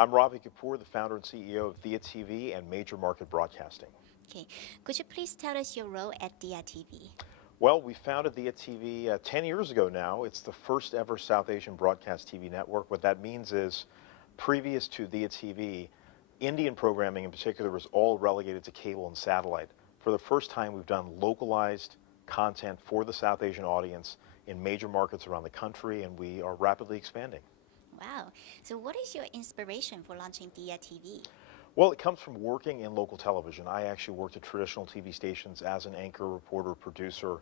I'm Ravi Kapur, the founder and CEO of Diya TV and Major Market Broadcasting. Okay, could you please tell us your role at Diya TV? Well, we founded Diya TV 10 years ago now. It's the first ever South Asian broadcast TV network. What that means is, previous to Diya TV, Indian programming in particular was all relegated to cable and satellite. For the first time, we've done localized content for the South Asian audience in major markets around the country, and we are rapidly expanding. Wow. So, what is your inspiration for launching Diya TV? Well, it comes from working in local television. I actually worked at traditional TV stations as an anchor, reporter, producer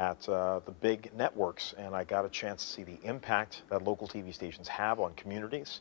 at the big networks, and I got a chance to see the impact that local TV stations have on communities.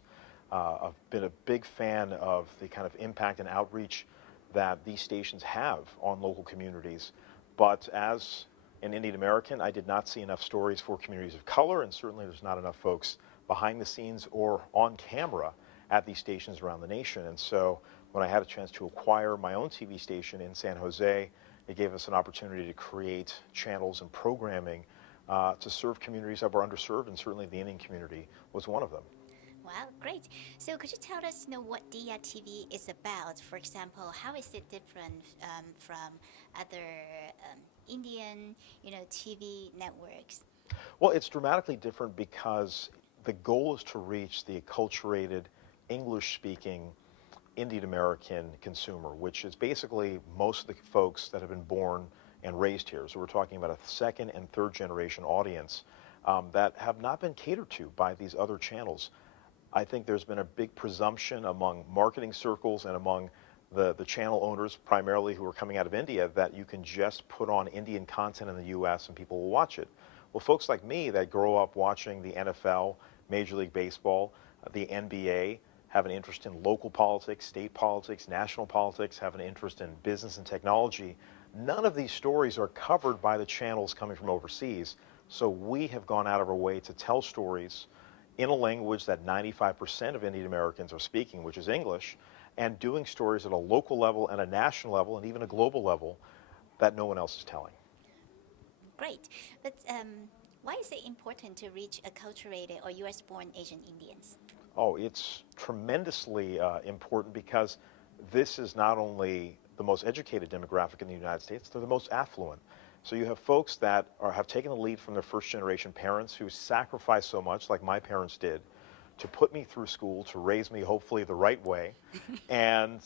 I've been a big fan of the kind of impact and outreach that these stations have on local communities. But as an Indian American, I did not see enough stories for communities of color, and certainly there's not enough folks behind the scenes or on camera at these stations around the nation. And so when I had a chance to acquire my own TV station in San Jose, it gave us an opportunity to create channels and programming to serve communities that were underserved, and certainly the Indian community was one of them. Wow, great. So, could you tell us, what Diya TV is about? For example, how is it different from other Indian, TV networks? Well, it's dramatically different because the goal is to reach the acculturated, English-speaking Indian American consumer, which is basically most of the folks that have been born and raised here. So we're talking about a second and third generation audience that have not been catered to by these other channels. I think there's been a big presumption among marketing circles and among the channel owners, primarily who are coming out of India, that you can just put on Indian content in the US and people will watch it. Well, folks like me that grow up watching the NFL, Major League Baseball, the NBA, have an interest in local politics, state politics, national politics, have an interest in business and technology. None of these stories are covered by the channels coming from overseas. So we have gone out of our way to tell stories in a language that 95% of Indian Americans are speaking, which is English, and doing stories at a local level and a national level and even a global level that no one else is telling. Great. But why is it important to reach acculturated or US born Asian Indians? Oh, it's tremendously important because this is not only the most educated demographic in the United States, they're the most affluent. So you have folks that have taken the lead from their first generation parents who sacrificed so much, like my parents did, to put me through school, to raise me hopefully the right way, and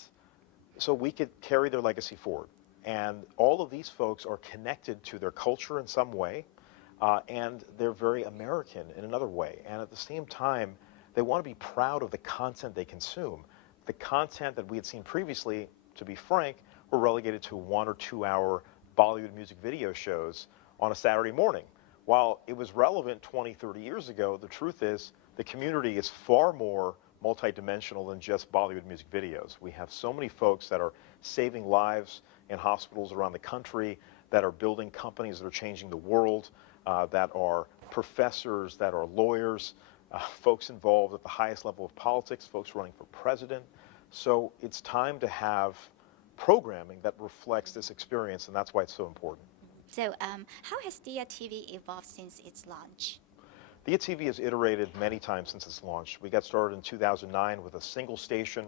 so we could carry their legacy forward. And all of these folks are connected to their culture in some way, and they're very American in another way. And at the same time, they want to be proud of the content they consume. The content that we had seen previously, to be frank, were relegated to 1 or 2 hour Bollywood music video shows on a Saturday morning. While it was relevant 20, 30 years ago, the truth is the community is far more multidimensional than just Bollywood music videos. We have so many folks that are saving lives in hospitals around the country, that are building companies that are changing the world, that are professors, that are lawyers, folks involved at the highest level of politics, folks running for president. So it's time to have programming that reflects this experience, and that's why it's so important. So, how has Diya TV evolved since its launch? Diya TV has iterated many times since its launch. We got started in 2009 with a single station,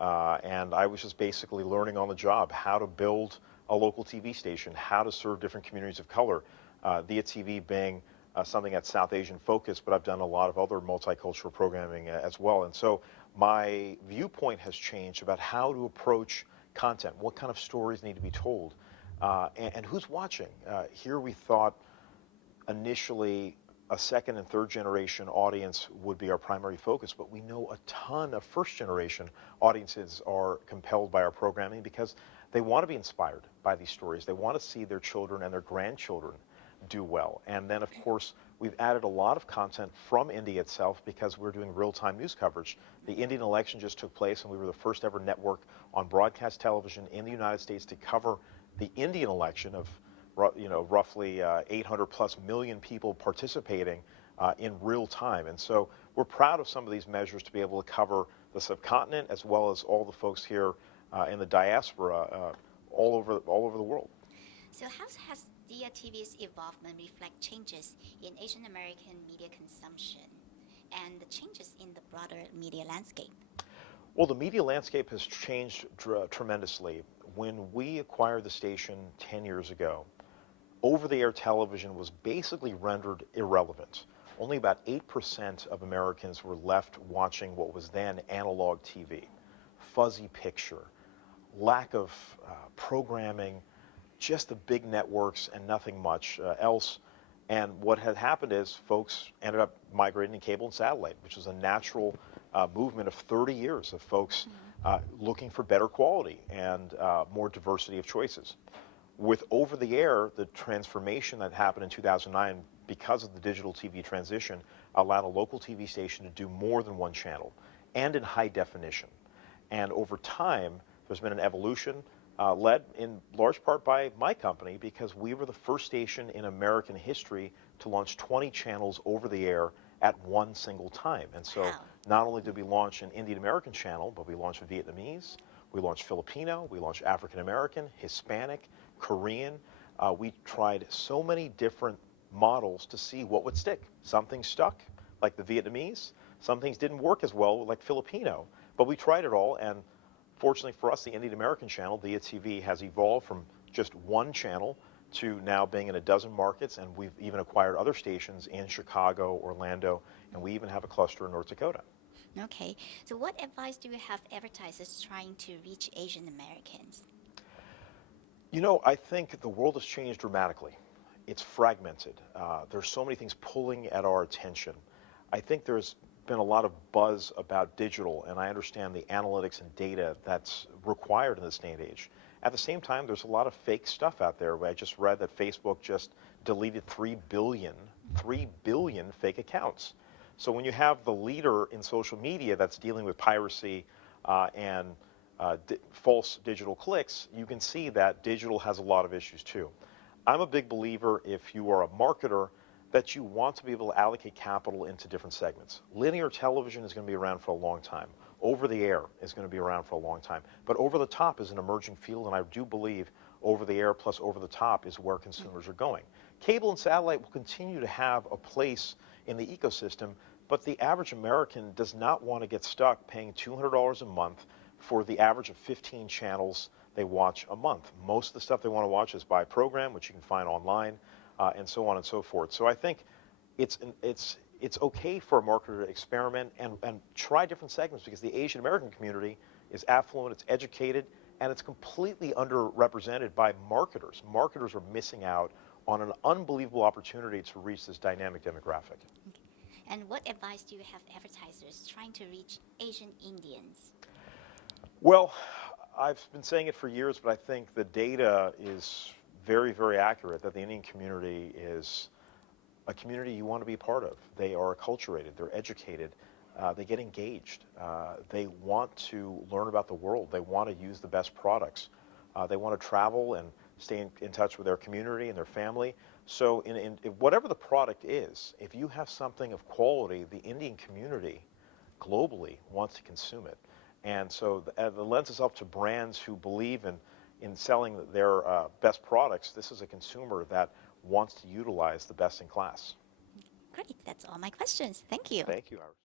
and I was just basically learning on the job how to build a local TV station, how to serve different communities of color. Diya TV being something that's South Asian focused, but I've done a lot of other multicultural programming as well. And so my viewpoint has changed about how to approach content, what kind of stories need to be told, and who's watching. Here we thought initially a second and third generation audience would be our primary focus, but we know a ton of first generation audiences are compelled by our programming because they want to be inspired by these stories. They want to see their children and their grandchildren do well. And then, of course, we've added a lot of content from India itself because we're doing real-time news coverage. The Indian election just took place, and we were the first ever network on broadcast television in the United States to cover the Indian election of roughly 800 plus million people participating in real time. And so we're proud of some of these measures to be able to cover the subcontinent as well as all the folks here in the diaspora all over the world. So, how has Diya TV's evolvement reflect changes in Asian American media consumption and the changes in the broader media landscape? Well, the media landscape has changed tremendously. When we acquired the station 10 years ago, over-the-air television was basically rendered irrelevant. Only about 8% of Americans were left watching what was then analog TV. Fuzzy picture, lack of programming, just the big networks and nothing much else. And what had happened is folks ended up migrating to cable and satellite, which was a natural movement of 30 years of folks looking for better quality and more diversity of choices. With over the air, the transformation that happened in 2009 because of the digital TV transition allowed a local TV station to do more than one channel and in high definition. And over time, there's been an evolution led in large part by my company because we were the first station in American history to launch 20 channels over the air at one single time. And so Wow. not only did we launch an Indian American channel, but we launched Vietnamese, we launched Filipino, we launched African American, Hispanic, Korean. We tried so many different models to see what would stick. Some things stuck, like the Vietnamese. Some things didn't work as well, like Filipino. But we tried it all, and fortunately for us, the Indian American channel, Diya TV, has evolved from just one channel to now being in a dozen markets, and we've even acquired other stations in Chicago, Orlando, and we even have a cluster in North Dakota. Okay. So, what advice do you have advertisers trying to reach Asian Americans? You know, I think the world has changed dramatically. It's fragmented. There's so many things pulling at our attention. I think there's been a lot of buzz about digital, and I understand the analytics and data that's required in this day and age. At the same time, there's a lot of fake stuff out there. I just read that Facebook just deleted 3 billion fake accounts. So when you have the leader in social media that's dealing with piracy and false digital clicks, you can see that digital has a lot of issues too. I'm a big believer, if you are a marketer, that you want to be able to allocate capital into different segments. Linear television is going to be around for a long time. Over the air is going to be around for a long time. But over the top is an emerging field, and I do believe over the air plus over the top is where consumers are going. Cable and satellite will continue to have a place in the ecosystem, but the average American does not want to get stuck paying $200 a month for the average of 15 channels they watch a month. Most of the stuff they want to watch is by program, which you can find online, and so on and so forth. So I think it's okay for a marketer to experiment and try different segments because the Asian American community is affluent, it's educated, and it's completely underrepresented by marketers. Marketers are missing out on an unbelievable opportunity to reach this dynamic demographic. And what advice do you have advertisers trying to reach Asian Indians? Well, I've been saying it for years, but I think the data is very, very accurate that the Indian community is a community you want to be part of. They are acculturated, they're educated, they get engaged, they want to learn about the world, they want to use the best products, they want to travel and stay in touch with their community and their family. So in whatever the product is, if you have something of quality, the Indian community globally wants to consume it. And so the lens is up to brands who believe in selling their best products. This is a consumer that wants to utilize the best in class. Great. That's all my questions. Thank you. Thank you, Iris.